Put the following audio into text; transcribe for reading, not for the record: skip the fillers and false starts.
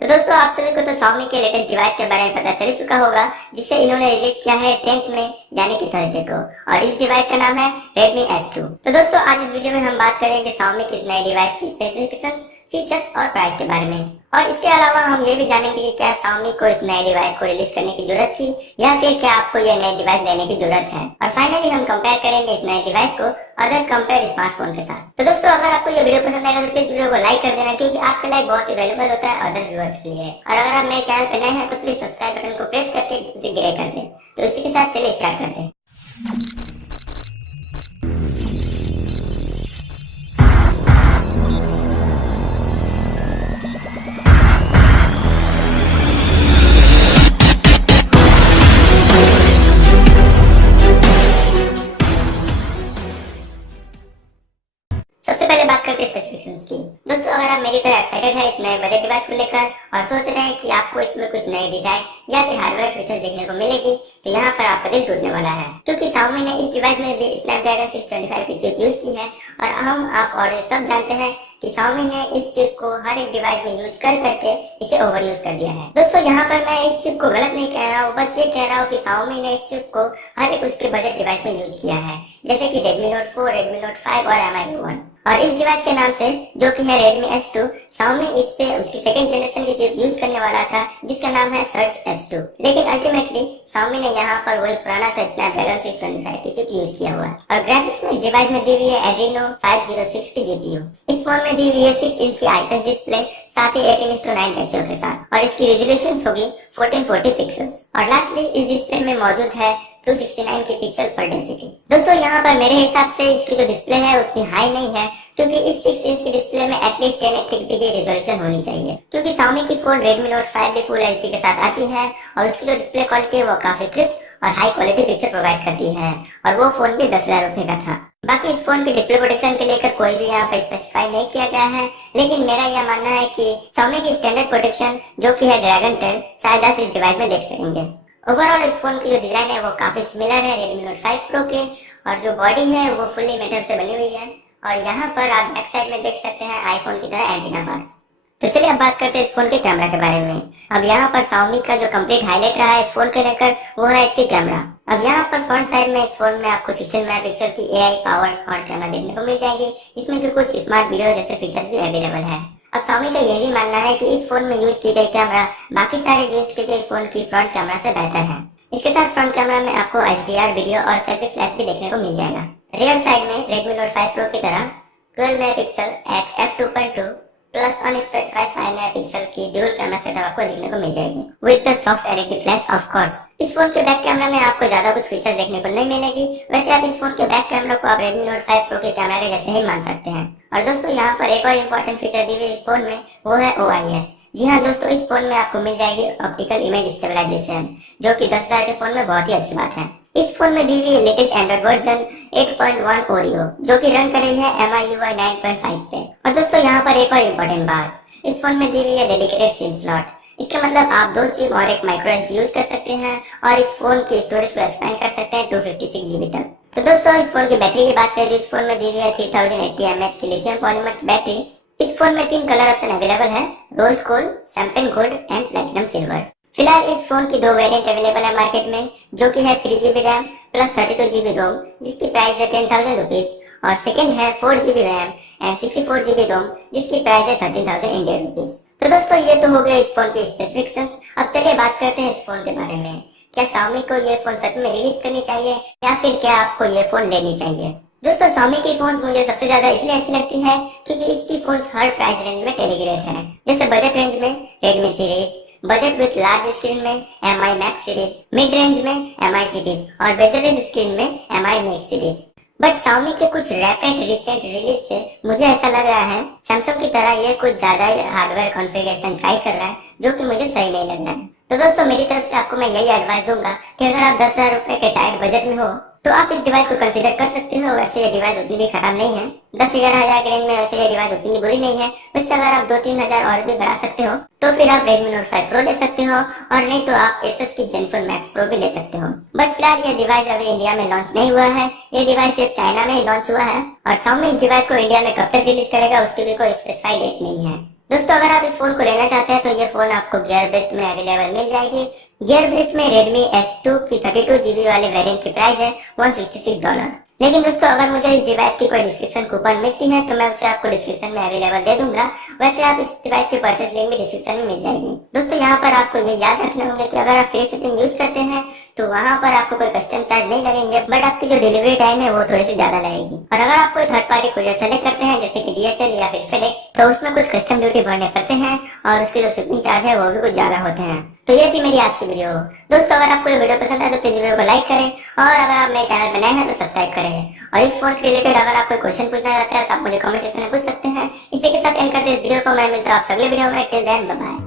तो दोस्तों आप सभी को तो Xiaomi के लेटेस्ट डिवाइस के बारे में पता चल चुका होगा, जिसे इन्होंने रिलीज किया है 10th में यानी कि थर्सडे को, और इस डिवाइस का नाम है Redmi S2। तो दोस्तों आज इस वीडियो में हम बात करेंगे Xiaomi के इस नए डिवाइस की स्पेसिफिकेशंस, फीचर्स और प्राइस के बारे में। और इसके अलावा हम ये भी जानेंगे कि क्या Xiaomi को इस नए डिवाइस को रिलीज करने की जरूरत थी या फिर क्या आपको ये नए डिवाइस लेने की जरूरत है। और फाइनली हम कंपेयर करेंगे इस नए डिवाइस को अदर कंपेयर्ड स्मार्टफोन के साथ। तो दोस्तों अगर आपको ये वीडियो पसंद आएगा तो प्लीज वीडियो को लाइक कर देना, क्योंकि आपका लाइक बहुत ही वैल्यूबल होता है अदर व्यूअर्स के लिए। और अगर आप मेरे चैनल पर नए हैं तो प्लीज सब्सक्राइब बटन को प्रेस करके उसे ग्रे कर दें। तो इसी के साथ चलिए स्टार्ट करते हैं। सबसे पहले बात करते हैं स्पेसिफिकेशंस की। दोस्तों अगर आप मेरी तरह एक्साइटेड है इस नए बजट डिवाइस को लेकर और सोच रहे हैं कि आपको इसमें कुछ नए डिजाइन या फिर हार्डवेयर फीचर देखने को मिलेगी, तो यहाँ पर आपका दिल टूटने वाला है, क्योंकि Xiaomi ने इस डिवाइस में भी स्नैपड्रैगन 625 की चिप यूज की है। और हम आप और सब जानते हैं कि Xiaomi ने इस चिप को हर एक डिवाइस में यूज कर करके इसे ओवर यूज कर दिया है। दोस्तों यहाँ पर मैं इस चिप को गलत नहीं कह रहा हूँ, बस ये कह रहा हूँ कि Xiaomi ने इस चिप को हर एक उसके बजट डिवाइस में यूज किया है, जैसे कि Redmi Note 4, Redmi Note 5 और Mi U1। और इस डिवाइस के नाम से जो कि है Redmi S2, Xiaomi इस पे उसकी सेकंड जनरेशन की चिप यूज करने वाला था, जिसका नाम है Surge S2। लेकिन अल्टीमेटली Xiaomi ने यहाँ पर वही पुराना सा स्नैपड्रैगन 625 की चिप यूज किया हुआ है। और ग्राफिक्स में इस डिवाइस में दी हुई है Adreno 506 की GPU। इस फोन में दी हुई है 6 इंच की IPS डिस्प्ले, साथ ही 18:9 रेशियो के साथ, और इसकी रेजोल्यूशन होगी 1440 पिक्सल्स। और लास्टली इस डिस्प्ले में मौजूद है 269 की पिक्सल पर डेंसिटी। दोस्तों यहाँ पर मेरे हिसाब से इसकी जो डिस्प्ले है उतनी हाई नहीं है, क्योंकि इस 6 इंच की डिस्प्ले में एटलीस्ट 1080p की रेजोल्यूशन होनी चाहिए, क्योंकि Xiaomi की फोन Redmi Note 5 भी फुल एचडी के साथ आती है और उसकी जो डिस्प्ले क्वालिटी है वो काफी क्रिस्प और हाई क्वालिटी पिक्चर प्रोवाइड करती है, और वो फोन भी 10,000 रुपए का था। बाकी इस फोन की डिस्प्ले प्रोटेक्शन के लेकर कोई भी यहाँ पर स्पेसिफाई नहीं किया गया है, लेकिन मेरा यह मानना है कि Xiaomi की स्टैंडर्ड प्रोटेक्शन जो कि है Dragon 10 शायद आप इस डिवाइस में देख सकेंगे। ओवरऑल इस फोन की जो डिजाइन है वो काफी सिमिलर है Redmi Note 5 Pro के, और जो बॉडी है वो फुल्ली मेटल से बनी हुई है। और यहाँ पर आप बैक साइड में देख सकते हैं आईफोन की तरह एंटीना बार्स। तो चलिए अब बात करते हैं इस फोन के कैमरा के बारे में। अब यहाँ पर Xiaomi का जो कंप्लीट हाईलाइट रहा है इस फोन के लेकर वो है इसके कैमरा। अब यहाँ पर फ्रंट साइड में इस फोन में आपको 16 मेगापिक्सल की AI पावर्ड फ्रंट कैमरा देखने को मिल जाएगी, इसमें कि कुछ स्मार्ट वीडियो जैसे फीचर्स भी अवेलेबल है। अब Xiaomi का यह भी मानना है कि इस फोन में यूज की गई कैमरा बाकी सारे यूज की गई फोन की फ्रंट कैमरा से बेहतर है। इसके साथ फ्रंट कैमरा में आपको HDR वीडियो और सेल्फी फ्लैश भी देखने को मिल जाएगा। रियर साइड में Redmi Note 5 Pro की तरह 12 megapixel at f2.2 plus unspecified 5 megapixel की ड्यूल कैमरा सेटअप आपको देखने को मिल जाएगी with the soft LED flash of course. इस फोन के बैक कैमरा में आपको ज्यादा कुछ फीचर देखने को नहीं मिलेगी, वैसे आप इस फोन के बैक कैमरा को आप Redmi Note 5 Pro के कैमरा के जैसे ही मान सकते हैं। और दोस्तों यहाँ पर एक और इम्पोर्टेंट फीचर दी हुई इस फोन में वो है OIS। जी हाँ दोस्तों, इस फोन में आपको मिल जाएगी ऑप्टिकल इमेज स्टेबलाइजेशन, जो कि 10,000 के फोन में बहुत ही अच्छी बात है। इस फोन में दी हुई लेटेस्ट एंड्रॉइड वर्जन 8.1 ओरियो, जो कि रन कर रही है MIUI 9.5 पे। और दोस्तों यहाँ पर एक और इम्पोर्टेंट बात, इस फोन में दी हुई है डेडिकेटेड सिम स्लॉट। इसका मतलब आप 2 सिम और एक माइक्रो SD यूज कर सकते हैं और इस फोन की स्टोरेज को एक्सपेंड कर सकते हैं 256 GB तक। तो दोस्तों इस फोन की बैटरी की बात करें तो इस फोन में दी हुई है 3080 mAh की लिथियम पॉलीमर की बैटरी। इस फोन में 3 कलर ऑप्शन अवेलेबल है, rose gold, champagne gold and platinum silver. फिलहाल इस फोन की 2 वेरिएंट अवेलेबल है मार्केट में, जो कि है 3GB रैम प्लस 32GB रोम, जिसकी प्राइस है 10,000 रुपीज, और सेकंड है 4GB रैम एंड 64GB रोम, जिसकी प्राइस है 13,000 इंडियन रुपीज। तो दोस्तों ये तो हो गया इस फोन की स्पेसिफिकेशंस। अब चलिए बात करते हैं इस फोन के बारे में। क्या Xiaomi को ये फोन सच में रिलीज करनी चाहिए या फिर क्या आपको ये फोन लेनी चाहिए? दोस्तों Xiaomi की फोन्स मुझे सबसे ज्यादा इसलिए अच्छी लगती है क्योंकि इसकी फोन्स हर प्राइस रेंज में टेलीग्रेड है। जैसे बजट रेंज में Redmi series, budget with large screen में Mi Max series, mid range में Mi सीरीज और बेजलेस स्क्रीन में Mi Max series. But Xiaomi के कुछ रैपिड रिसेंट रिलीज से मुझे ऐसा लग रहा है Samsung की तरह ये कुछ ज्यादा हार्डवेयर कॉन्फ़िगरेशन ट्राई कर रहा है, जो कि मुझे सही नहीं लग रहा है। तो दोस्तों मेरी तरफ से आपको मैं यही एडवाइस दूंगा कि अगर आप 10,000 रुपए के टाइट बजट में हो तो आप इस डिवाइस को कंसीडर कर सकते हो। वैसे ये डिवाइस उतनी भी खराब नहीं है, 10-11 हजार के रेंज में वैसे ये डिवाइस उतनी बुरी नहीं है। वैसे अगर आप 2-3 हजार और भी बढ़ा सकते हो तो फिर आप Redmi Note 5 Pro ले सकते हो, और नहीं तो आप Asus की Zenfone Max Pro भी ले सकते हो। बट फिलहाल ये डिवाइस अभी इंडिया में लॉन्च नहीं हुआ है, ये डिवाइस सिर्फ चाइना में ही लॉन्च हुआ है, और Xiaomi इस डिवाइस को इंडिया में कब तक रिलीज करेगा उसकी भी कोई स्पेसिफाइड डेट नहीं है। दोस्तों अगर आप इस फोन को लेना चाहते हैं तो ये फोन आपको गियर बेस्ट में अवेलेबल मिल जाएगी। गियर बेस्ट में Redmi S2 की 32GB वाले वेरिएंट की प्राइस है $166। लेकिन दोस्तों अगर मुझे इस डिवाइस की कोई डिस्क्रिप्शन कूपन मिलती है तो मैं उसे आपको डिस्क्रिप्शन में अवेलेबल दे दूंगा। वैसे आप इस डिवाइस की परचेस लिंक भी डिस्क्रिप्शन में मिल जाएगी। दोस्तों यहाँ पर आपको ये याद रखना होगा कि अगर आप फ्री शिपिंग यूज करते हैं तो वहाँ पर आपको कोई कस्टम चार्ज नहीं लगेंगे, बट आपकी जो डिलीवरी टाइम है वो थोड़ी सी ज्यादा लगेगी। और अगर आप कोई थर्ड पार्टी कुरियर सेलेक्ट करते हैं जैसे कि DHL या फिर FedEx, तो उसमें कुछ कस्टम ड्यूटी भरने पड़ते हैं और उसके जो शिपिंग चार्ज है वो भी कुछ ज्यादा होते हैं। तो ये थी मेरी आज की वीडियो। दोस्तों अगर आपको ये वीडियो पसंद आए तो प्लीज वीडियो को लाइक करें और अगर आप मेरे चैनल पर नए हैं तो सब्सक्राइब करें। और इस फोन के रिलेटेड अगर आप कोई क्वेश्चन पूछना चाहते हैं तो आप मुझे कमेंट सेक्शन में पूछ सकते हैं। इसी के साथ एंड करते हैं इस वीडियो को। मैं मिलता हूं आपसे अगले वीडियो में। Till then bye bye.